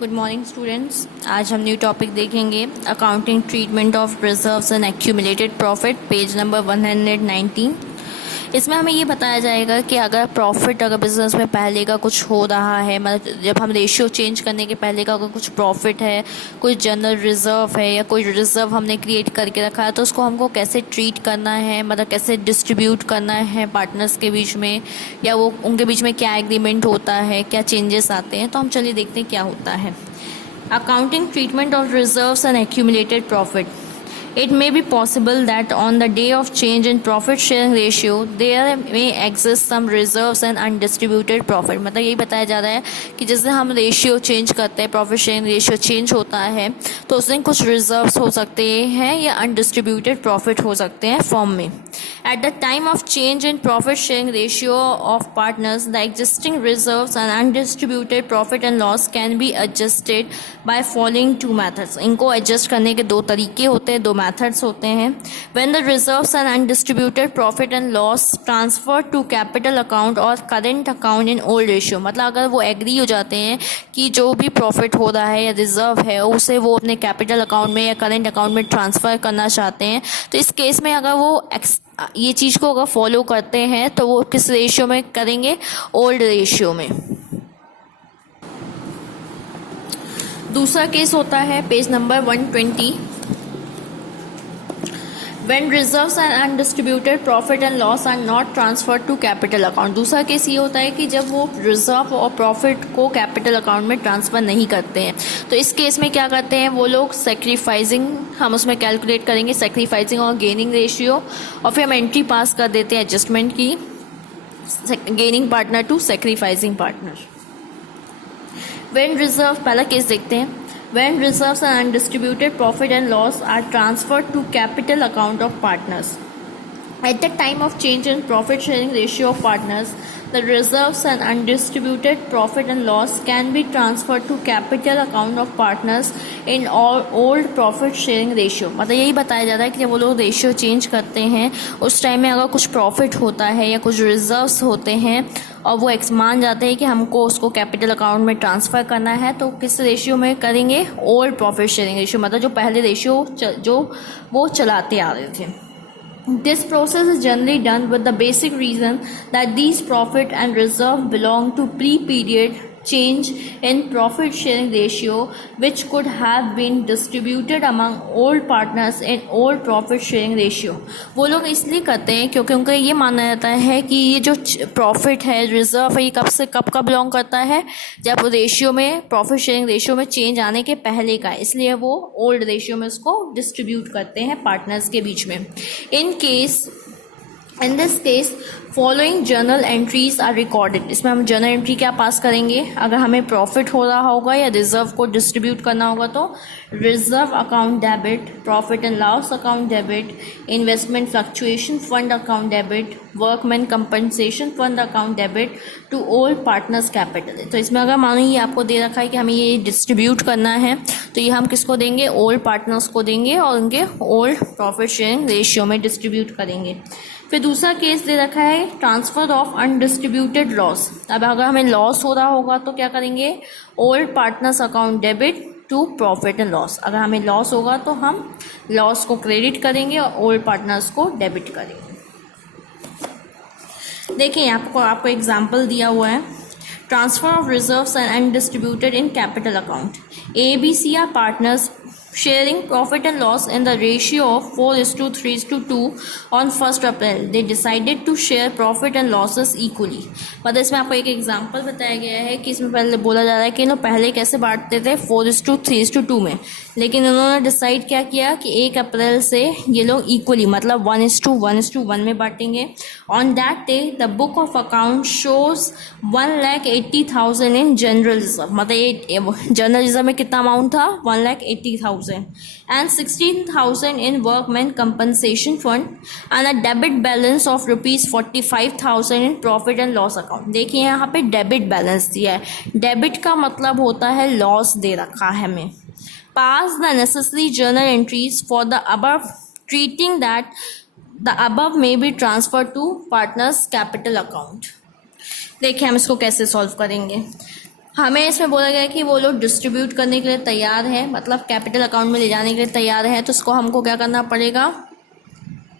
Good morning students. आज हम new topic देखेंगे accounting treatment of reserves and accumulated profit, page number 119। इसमें हमें ये बताया जाएगा कि अगर प्रॉफिट अगर बिजनेस में पहले का कुछ हो रहा है, मतलब जब हम रेशियो चेंज करने के पहले का अगर कुछ प्रॉफिट है, कोई जनरल रिजर्व है या कोई रिजर्व हमने क्रिएट करके रखा है, तो उसको हमको कैसे ट्रीट करना है, मतलब कैसे डिस्ट्रीब्यूट करना है पार्टनर्स के बीच में, या वो उनके बीच में क्या एग्रीमेंट होता है, क्या चेंजेस आते हैं। तो हम चलिए देखते हैं क्या होता है। Accounting treatment of reserves and accumulated profit. It may be possible that on the day of change in profit sharing ratio, there may exist some reserves and undistributed profit. मतलब यही बताया जा रहा है कि जैसे हम रेशियो चेंज करते हैं, प्रॉफिट शेयरिंग रेशियो चेंज होता है, तो उसमें कुछ रिजर्व्स हो सकते हैं या अनडिस्ट्रीब्यूटेड प्रॉफिट हो सकते हैं फॉर्म में. At the time of change in profit sharing ratio of partners, the existing reserves and undistributed profit and loss can be adjusted by following two methods. इनको एडजस्ट करने के दो तरीके होते हैं, दो मेथड्स होते हैं. When the reserves and undistributed profit and loss transfer to capital account or current account in old ratio, मतलब अगर वो एग्री हो जाते हैं कि जो भी प्रॉफिट हो रहा है या रिजर्व है उसे वो अपने कैपिटल अकाउंट में या करेंट अकाउंट में ट्रांसफ़र करना चाहते हैं, तो इस केस में अगर वो ये चीज़ को अगर फॉलो करते हैं तो वो किस रेशियो में करेंगे? ओल्ड रेशियो में. दूसरा केस होता है page number 120. When reserves and undistributed profit and loss are not transferred to capital account. दूसरा केस ये होता है कि जब वो रिजर्व और प्रॉफिट को कैपिटल अकाउंट में ट्रांसफ़र नहीं करते हैं, तो इस केस में क्या करते हैं वो लोग? सेक्रीफाइजिंग, हम उसमें कैलकुलेट करेंगे सेक्रीफाइजिंग और गेनिंग रेशियो, और फिर हम एंट्री पास कर देते हैं एडजस्टमेंट की, gaining partner to sacrificing partner. When reserve, पहला केस देखते हैं. When reserves and undistributed profit and loss are transferred to capital account of partners. At the time of change in profit sharing ratio of partners, the reserves and undistributed profit and loss can be transferred to capital account of partners in all old profit sharing ratio. मतलब यही बताया जा रहा है कि जब वो लोग रेशियो चेंज करते हैं उस टाइम में अगर कुछ प्रॉफिट होता है या कुछ रिजर्व्स होते हैं और वो मान जाते हैं कि हमको उसको कैपिटल अकाउंट में ट्रांसफ़र करना है, तो किस रेशियो में करेंगे? ओल्ड प्रॉफिट शेयरिंग रेशियो, मतलब जो पहले रेशियो जो वो चलाते आ रहे थे. This process is generally done with the basic reason that these profit and reserve belong to pre-period change in profit sharing ratio which could have been distributed among old partners in old profit sharing ratio. वो लोग इसलिए करते हैं क्योंकि उनका ये माना जाता है कि ये जो प्रॉफिट है, रिजर्व है, ये कब से कब का बिलोंग करता है? जब रेशियो में, प्रॉफिट शेयरिंग रेशियो में चेंज आने के पहले का, इसलिए वो ओल्ड रेशियो में उसको डिस्ट्रीब्यूट करते हैं पार्टनर्स के बीच में. In this case, following journal entries are recorded. इसमें हम जर्नल एंट्री क्या पास करेंगे? अगर हमें प्रॉफिट हो रहा होगा या रिजर्व को डिस्ट्रीब्यूट करना होगा तो reserve account debit, profit and loss account debit, investment fluctuation fund account debit, workman compensation fund account debit to old partners capital. तो इसमें अगर मानो ये आपको दे रखा है कि हमें ये डिस्ट्रीब्यूट करना है, तो ये हम किसको देंगे? ओल्ड पार्टनर्स को देंगे और उनके ओल्ड प्रॉफिट शेयरिंग रेशियो में डिस्ट्रीब्यूट करेंगे. फिर दूसरा केस दे रखा है ट्रांसफ़र ऑफ अनडिस्ट्रीब्यूटेड लॉस. अब अगर हमें लॉस हो रहा होगा तो क्या करेंगे? Old partners account debit to profit and loss. अगर हमें लॉस होगा तो हम लॉस को क्रेडिट करेंगे और ओल्ड पार्टनर्स को डेबिट करेंगे. देखिए आपको एग्जाम्पल दिया हुआ है. Transfer of reserves and undistributed in capital account. ABC are partners sharing profit and loss in the ratio of 4:3:2 on 1st April. They decided to share profit and losses equally. मतलब इसमें आपको एक example बताया गया है कि इसमें पहले बोला जा रहा है कि लोग पहले कैसे बांटते थे? 4:3:2 में, लेकिन उन्होंने डिसाइड क्या किया कि 1 अप्रैल से ये लोग इक्वली, मतलब 1:1:1 में बांटेंगे. On that day the book of account shows 1,80,000 in general reserve. मतलब जनरल रिजर्व में कितना अमाउंट था? 1,80,000, and 16,000 in workman compensation fund and a debit balance of rupees 45,000 in profit and loss account. देखिए यहाँ पे डेबिट बैलेंस दिया है. Debit का मतलब होता है लॉस दे रखा है हमें. Pass the necessary journal entries for the above, treating that the above may be transferred to partners capital account. देखिए हम इसको कैसे सॉल्व करेंगे. हमें इसमें बोला गया है कि वो लोग डिस्ट्रीब्यूट करने के लिए तैयार है, मतलब कैपिटल अकाउंट में ले जाने के लिए तैयार है, तो उसको हमको क्या करना पड़ेगा,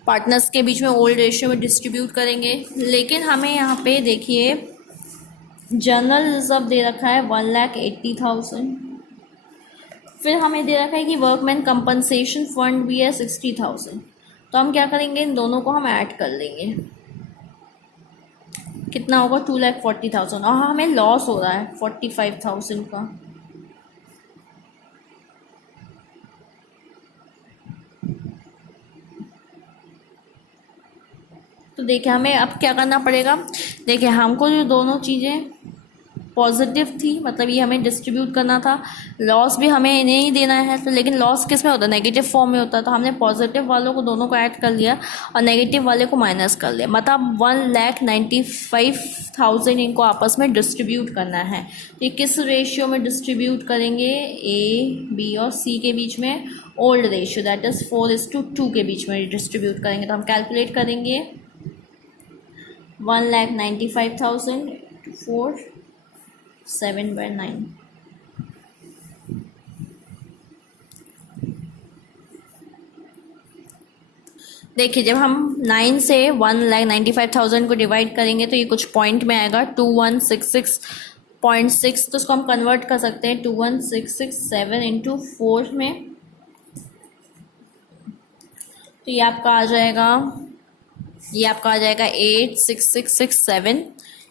पार्टनर्स के बीच में ओल्ड रेशियो में डिस्ट्रीब्यूट करेंगे। लेकिन हमें यहाँ पे देखिए जनरल रिजर्व दे रखा है 1,80,000, फिर हमें दे रखा है कि वर्कमैन कंपनसेशन फंड भी है 60,000। तो हम क्या करेंगे, इन दोनों को हम ऐड कर लेंगे, कितना होगा 2,40,000, और हमें लॉस हो रहा है 45,000 का। तो देखिए हमें अब क्या करना पड़ेगा, देखिए हमको जो दोनों चीज़ें पॉजिटिव थी, मतलब ये हमें डिस्ट्रीब्यूट करना था, लॉस भी हमें इन्हें ही देना है, तो लेकिन लॉस किस में होता है, नेगेटिव फॉर्म में होता है, तो हमने पॉजिटिव वालों को दोनों को ऐड कर लिया और नेगेटिव वाले को माइनस कर लिया, मतलब 1,95,000 इनको आपस में डिस्ट्रीब्यूट करना है। तो ये किस रेशियो में डिस्ट्रीब्यूट करेंगे, ए, बी और सी के बीच में ओल्ड रेशियो, दैट इज़ 4:2 के बीच में डिस्ट्रीब्यूट करेंगे। तो हम कैलकुलेट करेंगे 1,95,000 4 7/9। देखिए जब हम 9 से 1,95,000 को डिवाइड करेंगे तो ये कुछ पॉइंट में आएगा 2166.6, तो उसको हम कन्वर्ट कर सकते हैं 21,667 इंटू 4 में, तो ये आपका आ जाएगा 86667।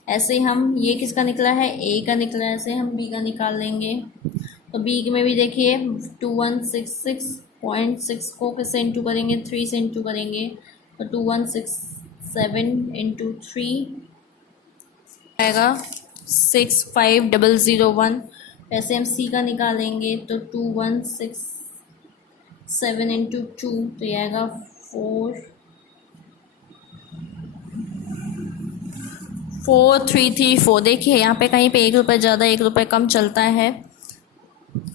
ऐसे ही हम, ये किसका निकला है, ए का निकला है, ऐसे हम बी का निकाल लेंगे। तो बी में भी देखिए 2166.6 को किससे इंटू करेंगे, 3 से इंटू करेंगे, तो 2167 इंटू 3 आएगा 65,001। ऐसे हम सी का निकालेंगे तो 2167 इंटू 2, तो ये आएगा 4,334। देखिए यहाँ पे कहीं पे 1 रुपये ज़्यादा 1 रुपये कम चलता है।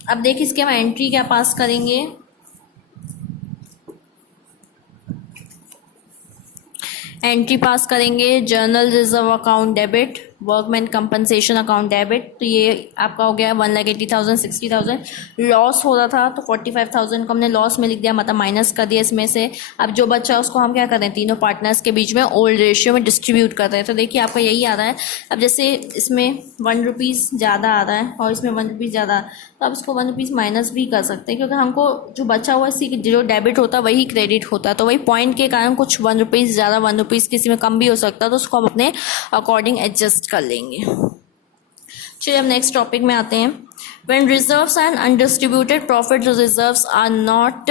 अब देखिए इसके हम एंट्री क्या पास करेंगे, एंट्री पास करेंगे journal reserve account debit, workman compensation account debit, तो ये आपका हो गया 1,80,000 60,000। लॉस हो रहा था तो 45,000 को हमने लॉस में लिख दिया, मतलब माइनस कर दिया इसमें से। अब जो बचा उसको हम क्या कर रहे हैं, तीनों पार्टनर्स के बीच में ओल्ड रेशियो में डिस्ट्रीब्यूट कर रहे हैं। तो देखिए आपका यही आ रहा है। अब जैसे इसमें 1 रुपीज़ ज़्यादा आ रहा है और इसमें 1 रुपीज़ ज़्यादा, तो अब इसको 1 रुपीज़ माइनस भी कर सकते हैं, क्योंकि हमको जो बचा हुआ इसी जो डेबिट होता है वही क्रेडिट होता है, तो वही पॉइंट के कारण कुछ 1 रुपीज़ ज़्यादा 1 रुपीज़ किसी में कम भी हो सकता है, तो उसको हम अपने अकॉर्डिंग एडजस्ट कर लेंगे। चलिए अब नेक्स्ट टॉपिक में आते हैं। When reserves and undistributed profit reserves are not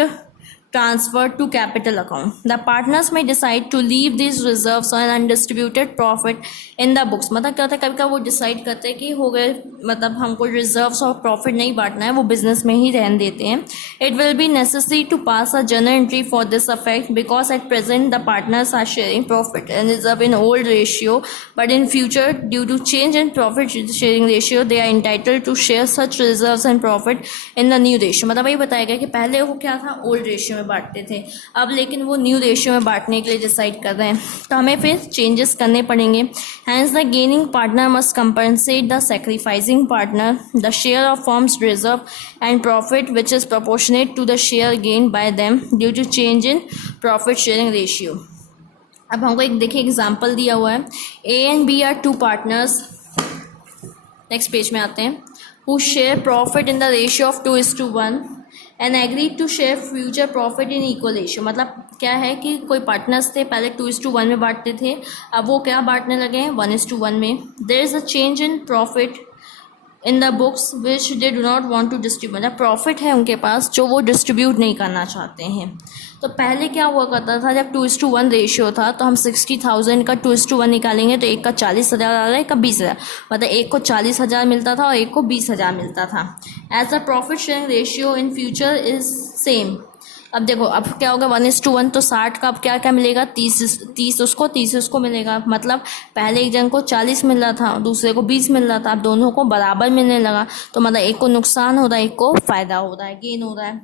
transferred to capital account, the partners may decide to leave these reserves and undistributed profit in the books। मतलब क्या होता है, कभी कभी वो डिसाइड करते हैं कि हो गए, मतलब हमको रिजर्व्स और प्रॉफिट नहीं बांटना है, वो बिजनेस में ही रहने देते हैं। It will be necessary to pass a journal entry for this affect because at present the partners are sharing profit and reserve in old ratio, but in future due to change in profit sharing ratio they are entitled to share such reserves and profit in the new ratio. मतलब वही बताया गया कि पहले वो क्या था, old ratio में बांटते थे, अब लेकिन वो न्यू रेशियो में बांटने के लिए डिसाइड कर रहे हैं, तो हमें फिर चेंजेस करने पड़ेंगे। Hence the gaining partner must compensate the sacrificing partner the share of firm's reserve and profit which is proportionate to the share gain by them due to change in profit sharing ratio. अब हमको एक देखिए example दिया हुआ है, A and B are 2 partners, next page में आते हैं, who share profit in the ratio of 2:1 and agreed to share future profit in equal ratio। मतलब क्या है कि कोई पार्टनर्स थे, पहले 2:1 में बांटते थे, अब वो क्या बांटने लगे हैं, 1:1 में। There is a change in profit in the books which they do not want to distribute, मतलब प्रॉफिट है उनके पास जो वो डिस्ट्रीब्यूट नहीं करना चाहते हैं। तो पहले क्या हुआ करता था, जब 2:1 रेशियो था तो हम 60,000 का 2:1 निकालेंगे तो एक का 40,000 आ रहा है, एक का 20,000, मतलब एक को 40,000 मिलता था और एक को 20,000 मिलता था। As the profit sharing ratio in future is same. अब देखो अब क्या होगा, 1:1, तो 60 का अब क्या क्या मिलेगा, 30 उसको 30 उसको मिलेगा। मतलब पहले एक जन को 40 मिल रहा था, दूसरे को 20 मिल रहा था, अब दोनों को बराबर मिलने लगा, तो मतलब एक को नुकसान हो रहा है, एक को फ़ायदा हो रहा है, गेन हो रहा है।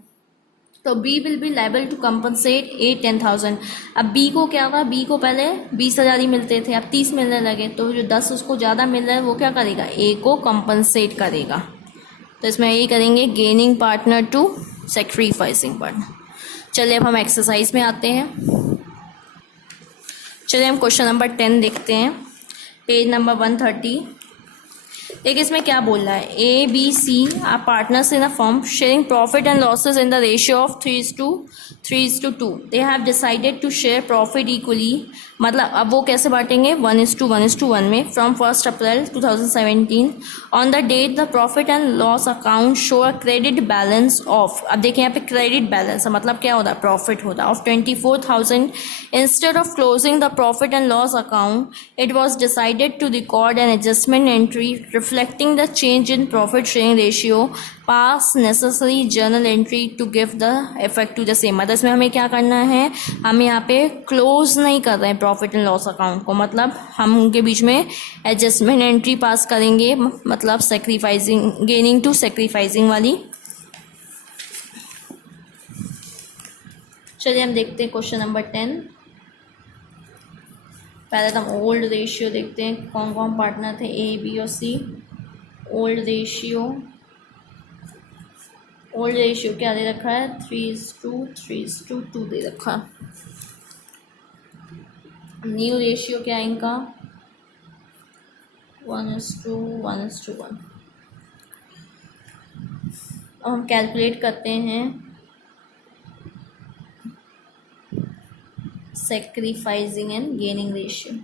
तो B will be liable to compensate A 10,000। अब बी को क्या हुआ, बी को पहले 20,000 ही मिलते थे, अब 30 मिलने लगे, तो जो 10 उसको ज़्यादा मिल रहा है वो क्या करेगा, ए को कंपनसेट करेगा। तो इसमें यही करेंगे, gaining partner to sacrificing partner. चलिए अब हम एक्सरसाइज में आते हैं। चलिए हम क्वेश्चन नंबर 10 देखते हैं, पेज नंबर 130। देखिए इसमें क्या बोल रहा है, A B C are partners in a firm sharing profit and losses in the ratio of 3:2। They have decided to share profit equally. मतलब अब वो कैसे बांटेंगे, 1:1 में, from 1 April 2017। On the date the profit and loss account show a credit balance of, अब देखिए यहाँ पे क्रेडिट बैलेंस है, मतलब क्या होता है, प्रॉफिट होता है, of 24,000। Instead of closing the profit and loss account, it was decided to record an adjustment entry reflecting the change in profit sharing ratio, pass necessary journal entry to give the effect to the same। मतलब इसमें हमें क्या करना है, हम यहाँ पे close नहीं कर रहे हैं प्रॉफिट एंड लॉस अकाउंट को, मतलब हम उनके बीच में एडजस्टमेंट एंट्री पास करेंगे, मतलब सेक्रीफाइसिंग, गेनिंग टू सेक्रीफाइसिंग वाली। चलिए हम देखते हैं क्वेश्चन नंबर 10। पहले तो हम ओल्ड रेशियो देखते हैं, कौन कौन पार्टनर थे, ए बी और सी। ओल्ड रेशियो क्या दे रखा है, 3:2 दे रखा है। न्यू रेशियो क्या है इनका, 1:1:1। अब हम कैलकुलेट करते हैं सेक्रीफाइसिंग एंड गेनिंग रेशियो।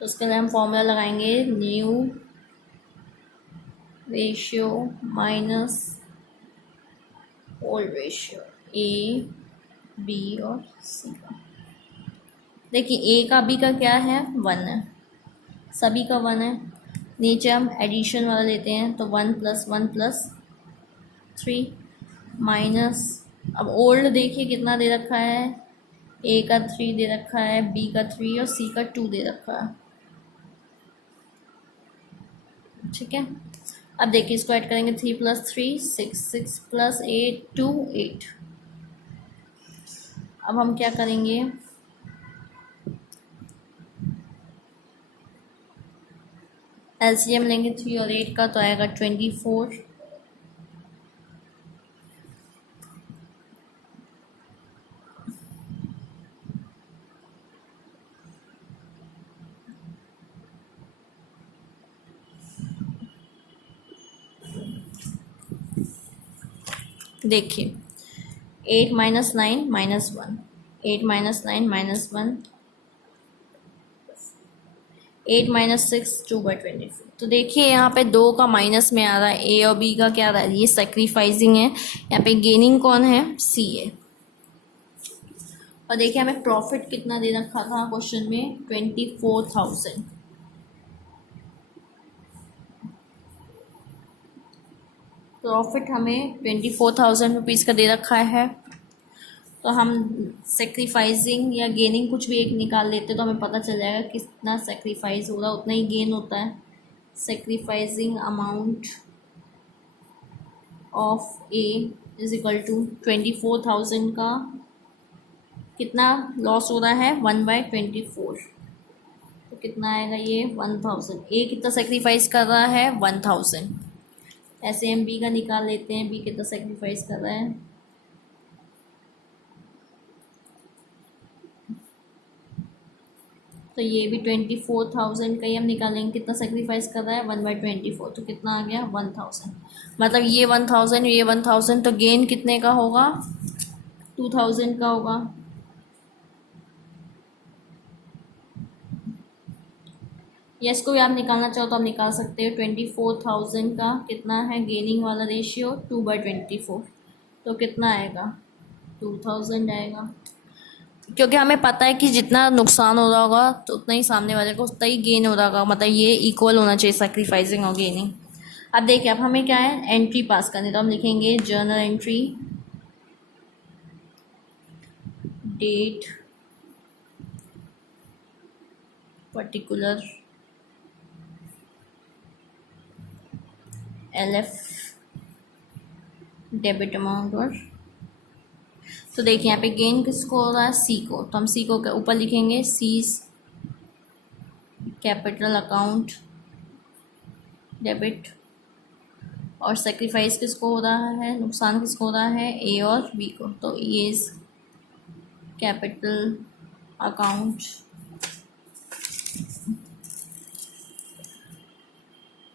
तो उसके लिए हम फॉर्मूला लगाएंगे, new ratio minus old ratio, A B और सी का। देखिए ए का बी का क्या है, 1 है, सभी का 1 है। नीचे हम एडिशन वाला लेते हैं, तो 1 + 1 + 3 माइनस, अब ओल्ड देखिए कितना दे रखा है, ए का 3 दे रखा है, बी का 3 और सी का 2 दे रखा है। ठीक है, अब देखिए इसको ऐड करेंगे, 3 + 3 6, 6 + 8 2 8। अब हम क्या करेंगे, एलसीएम लेंगे 3 और 8 का, तो आएगा 24। देखिए 8 - 9 - 1, 8 - 9 - 1, 8 - 6 2/24। तो देखिए यहाँ पे 2 का माइनस में आ रहा है, ए और बी का क्या आ रहा है, ये सेक्रीफाइसिंग है। यहाँ पे गेनिंग कौन है, सी है। और देखिए हमें प्रॉफिट कितना दे रखा था क्वेश्चन में, 24,000। प्रॉफिट हमें 24,000 रुपीज़ का दे रखा है। तो हम सेक्रीफाइसिंग या गेनिंग कुछ भी एक निकाल लेते तो हमें पता चल जाएगा कितना सेक्रीफाइस हो रहा है, उतना ही गेन होता है। Sacrificing amount of A is equal to 24,000 का कितना लॉस हो रहा है, 1/24। तो कितना आएगा ये, 1,000। ए कितना सेक्रीफाइस कर रहा है, 1,000। ऐसे हम बी का निकाल लेते हैं, बी कितना सेक्रीफाइस कर रहा है, तो ये भी 24,000 का ही हम निकालेंगे, कितना सेक्रीफाइस कर रहा है, 1/24। तो कितना आ गया, 1,000। मतलब ये 1,000, ये 1,000, तो गेन कितने का होगा, 2,000 का होगा। या इसको भी आप निकालना चाहो तो आप निकाल सकते हो। 24,000 का कितना है गेनिंग वाला रेशियो, 2/24। तो कितना आएगा, 2,000 आएगा। क्योंकि हमें पता है कि जितना नुकसान हो रहा होगा तो उतना ही सामने वाले को उतना ही गेन हो रहा होगा, मतलब ये इक्वल होना चाहिए सेक्रीफाइसिंग और गेनिंग। अब देखिए अब हमें क्या है, एंट्री पास करनी, तो हम लिखेंगे journal entry, date particular LF debit amount. और तो देखिए यहाँ पे गेन किसको हो रहा है, सी को, तो हम सी को ऊपर लिखेंगे सीज कैपिटल अकाउंट डेबिट। और सेक्रीफाइस किसको हो रहा है, नुकसान किसको हो रहा है, ए और बी को, तो ये is capital account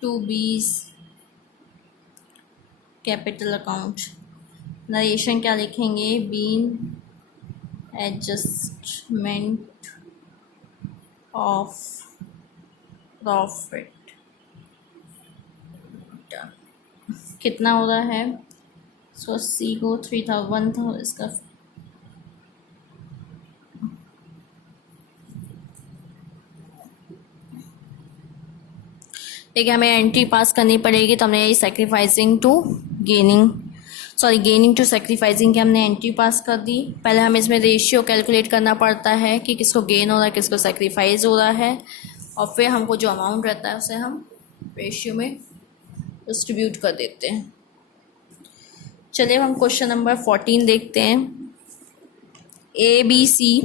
to B's capital account. Narration क्या लिखेंगे, बीन एडजस्टमेंट ऑफ प्रॉफिट। कितना हो रहा है, सो सी को 3000 था, इसका देखिए हमें एंट्री पास करनी पड़ेगी, तो हमने यही sacrificing to gaining to sacrificing की हमने एंट्री पास कर दी। पहले हमें इसमें रेशियो कैलकुलेट करना पड़ता है कि किसको गेन हो रहा है, किसको सेक्रीफाइस हो रहा है, और फिर हमको जो अमाउंट रहता है उसे हम रेशियो में डिस्ट्रीब्यूट कर देते हैं। चलिए हम क्वेश्चन नंबर 14 देखते हैं। A, B, C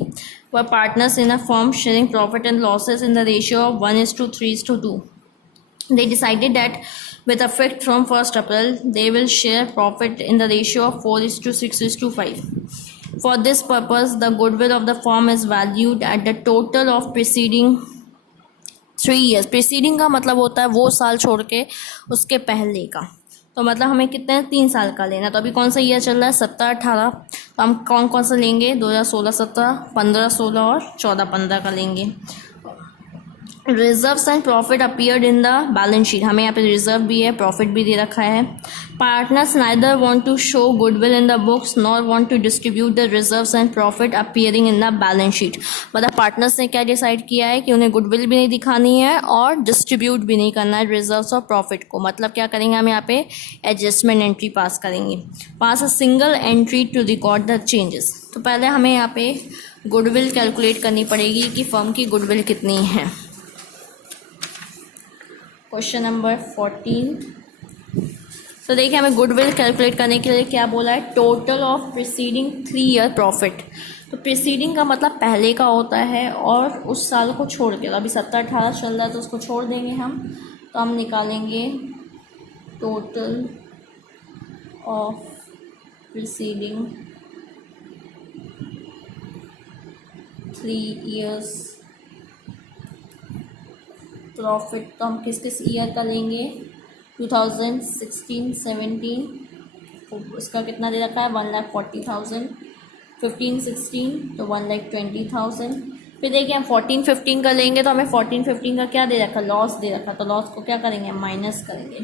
were partners in a firm sharing profit and losses in the ratio of 1:3:2. They decided that with effect from 1st April, they will share profit in the ratio of 4:6:5. For this purpose, the goodwill of the firm is valued at the total of preceding 3 years. Preceding का मतलब होता है वो साल छोड़ के उसके पहले का, तो मतलब हमें कितने 3 साल का लेना। तो अभी कौन सा ईयर चल रहा है, 17-18, तो हम कौन कौन सा लेंगे, 2016-17, 15-16 और 14-15 का लेंगे। Reserves and profit appeared in the balance sheet, हमें यहाँ पे रिजर्व भी है, प्रॉफिट भी दे रखा है। Partners neither want to show goodwill in the books nor want to distribute the reserves and profit appearing in the balance sheet. मतलब पार्टनर्स ने क्या डिसाइड किया है कि उन्हें गुडविल भी नहीं दिखानी है और डिस्ट्रीब्यूट भी नहीं करना है रिजर्व्स और प्रॉफिट को। मतलब क्या करेंगे, हम यहाँ पे एडजस्टमेंट एंट्री पास करेंगे, pass a single entry to record the changes. तो पहले हमें यहाँ पे गुडविल कैलकुलेट करनी पड़ेगी कि फर्म की गुडविल कितनी है। Question number 14। तो देखिए हमें गुडविल कैलकुलेट करने के लिए क्या बोला है, total of preceding 3 year profit. तो प्रीसीडिंग का मतलब पहले का होता है और उस साल को छोड़ के, अभी 17-18 चल रहा है तो उसको छोड़ देंगे हम, तो हम निकालेंगे total of preceding 3 years profit. तो हम किस किस ईयर का लेंगे, 2016-17, तो उसका कितना दे रखा है, 1,40,000, 15-16 तो 1,20,000। फिर देखिए हम 14-15 का लेंगे, तो हमें 14-15 का क्या दे रखा, लॉस दे रखा, तो लॉस को क्या करेंगे, माइनस करेंगे।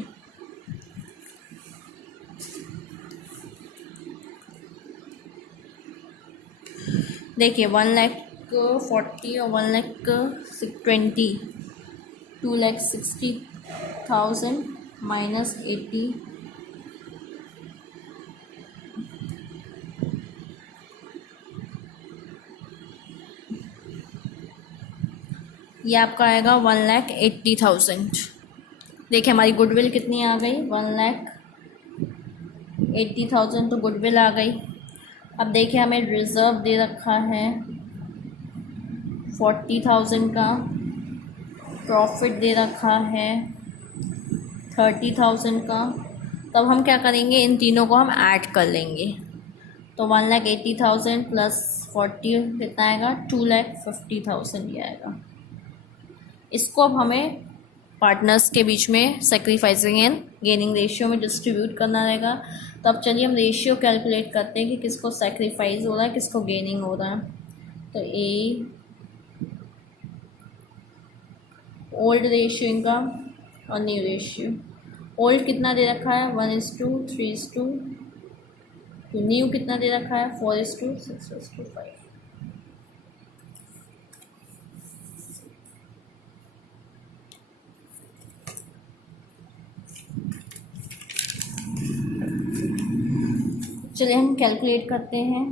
देखिए 1,40,000 और 1,20,000, 2,60,000 माइनस 80, ये आपका आएगा 1,80,000। देखिए हमारी गुडविल कितनी आ गई, 1,80,000 तो गुडविल आ गई। अब देखिए हमें रिज़र्व दे रखा है 40,000 का, प्रॉफिट दे रखा है 30,000 का। तब हम क्या करेंगे, इन तीनों को हम ऐड कर लेंगे, तो 1,80,000 प्लस 40 कितना आएगा, 2,50,000 ये आएगा। इसको अब हमें पार्टनर्स के बीच में सेक्रीफाइसिंग एंड गेनिंग रेशियो में डिस्ट्रीब्यूट करना रहेगा। तो अब चलिए हम रेशियो कैलकुलेट करते हैं कि किसको सेक्रीफाइस हो रहा है, किसको गेनिंग हो रहा है। तो ए ओल्ड रेशियो इनका और न्यू रेशियो। ओल्ड कितना दे रखा है, 1:3:2, तो न्यू कितना दे रखा है, 4:6:5। चलिए हम कैलकुलेट करते हैं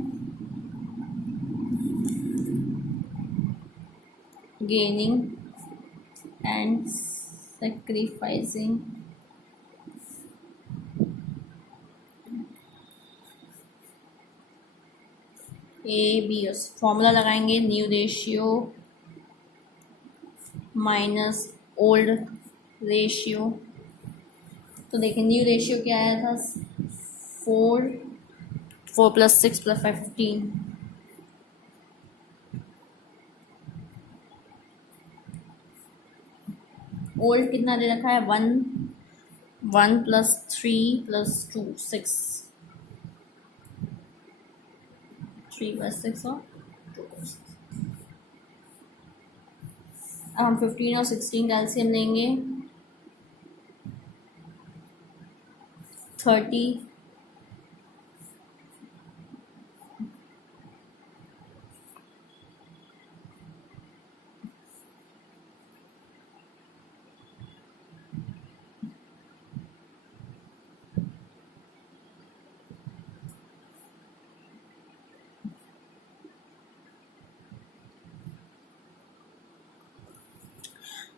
gaining and sacrificing A B formula लगाएंगे, new ratio minus old ratio. तो देखिए न्यू रेशियो क्या आया था, 4 प्लस 6 प्लस 5 15। ओल्ड कितना दे रखा है, 1 प्लस 3 प्लस 2 6, 3 प्लस 6 और 2 प्लस 6। अब हम 15 और 16 का एलसीएम लेंगे, 30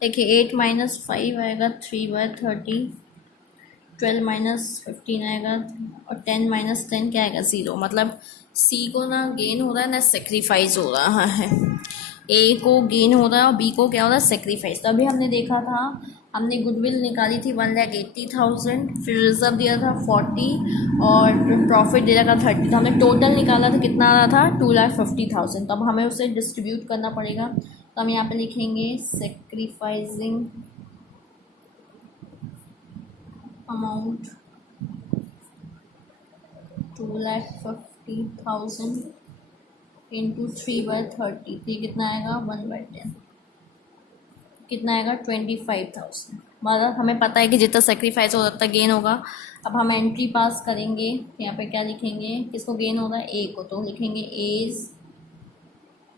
देखिए 8 माइनस 5 आएगा 3/30, 12 माइनस 15 आएगा और 10 माइनस 10 क्या आएगा 0। मतलब सी को ना गेन हो रहा है ना सेक्रीफाइस हो रहा है, ए को गेन हो रहा है और बी को क्या हो रहा है सेक्रीफाइस। तो अभी हमने देखा था, हमने गुडविल निकाली थी 1,80,000, फिर रिजर्व दिया था 40 और प्रॉफिट दे रखा 30। तो हमने टोटल निकाला था कितना आ रहा था 2,50,000। तो अब हमें उसे डिस्ट्रीब्यूट करना पड़ेगा। तो हम यहाँ पे लिखेंगे सेक्रीफाइसिंग अमाउंट 2,50,000 इंटू 3/30। तो ये कितना आएगा 1/10, कितना आएगा 25,000। मतलब हमें पता है कि जितना सेक्रीफाइस होगा उतना गेन होगा। अब हम एंट्री पास करेंगे, यहाँ पे क्या लिखेंगे, किसको गेन हो रहा है ए को, तो लिखेंगे एज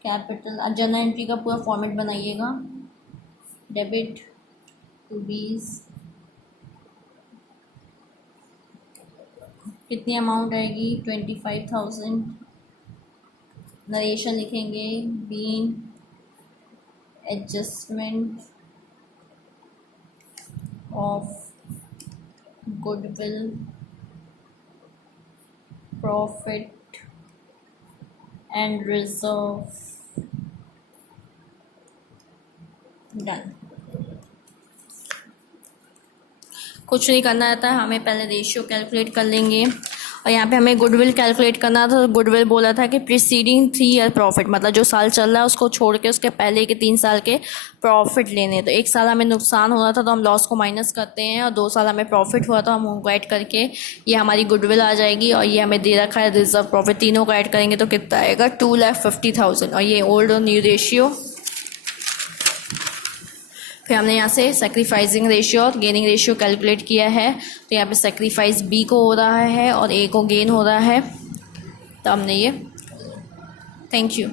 कैपिटल। अब जर्नल एंट्री का पूरा फॉर्मेट बनाइएगा, डेबिट टू बीज कितनी अमाउंट आएगी 25,000। नरेशन लिखेंगे been adjustment of goodwill profit and reserve done. कुछ नहीं करना रहता है, हमें पहले रेशियो कैलकुलेट कर लेंगे और यहाँ पे हमें गुडविल कैलकुलेट करना था। गुडविल बोला था कि प्रीसीडिंग 3 ईयर प्रॉफिट, मतलब जो साल चल रहा है उसको छोड़ के उसके पहले के 3 साल के प्रॉफिट लेने। तो 1 साल हमें नुकसान हो रहा था तो हम लॉस को माइनस करते हैं, और 2 साल हमें प्रॉफिट हुआ तो हम उनको ऐड करके ये हमारी गुडविल आ जाएगी। और ये हमें दे रखा है रिजर्व प्रॉफिट, तीनों को ऐड करेंगे तो कितना आएगा 2,50,000। और ये ओल्ड और न्यू रेशियो, फिर हमने यहाँ से सेक्रीफाइसिंग रेशियो और गेनिंग रेशियो कैलकुलेट किया है। तो यहाँ पे सेक्रीफाइस बी को हो रहा है और ए को गेन हो रहा है। तो हमने ये, थैंक यू।